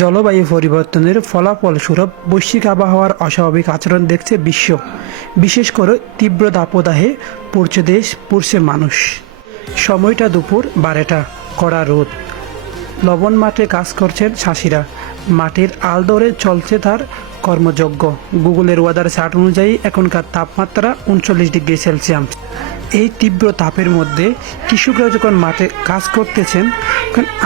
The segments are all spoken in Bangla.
জলবায়ু পরিবর্তনের ফলাফলস্বরূপ বৈশ্বিক আবহাওয়ার অস্বাভাবিক আচরণ দেখছে বিশ্ব। বিশেষ করে তীব্র দাবদাহে পড়ছে মানুষ। সময়টা দুপুর 12টা, কড়া রোদ। লবণ মাঠে কাজ করছেন চাষিরা। মাটির আল ধরে চলছে তার কর্মযজ্ঞ। গুগলের ওয়েদার চার্ট অনুযায়ী এখনকার তাপমাত্রা 39 ডিগ্রি সেলসিয়াস। এই তীব্র তাপের মধ্যে কৃষকরা যখন মাঠে কাজ করতেছেন,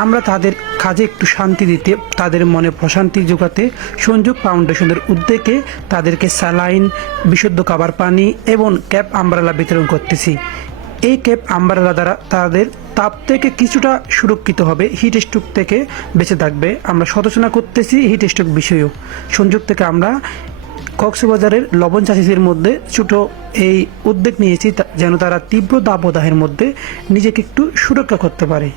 আমরা তাদের কাজে একটু শান্তি দিতে, তাদের মনে প্রশান্তি যোগাতে সংযোগ ফাউন্ডেশনের উদ্যোগে তাদেরকে স্যালাইন, বিশুদ্ধ খাবার পানি এবং ক্যাপ আমব্রেলা বিতরণ করতেছি। এই ক্যাপ আমব্রেলা দ্বারা তাদের তাপ থেকে কিছুটা সুরক্ষিত হবে, হিট স্ট্রোক থেকে বেঁচে থাকবে। আমরা সচেতনা করতেছি হিট স্ট্রোক বিষয়েও। সংযোগ থেকে আমরা কক্সবাজারের লবণ চাষিদের মধ্যে ছোট এই উদ্যোগ নিয়েছি যেন তারা তীব্র দাবদাহের মধ্যে নিজেকে একটু সুরক্ষা করতে পারে।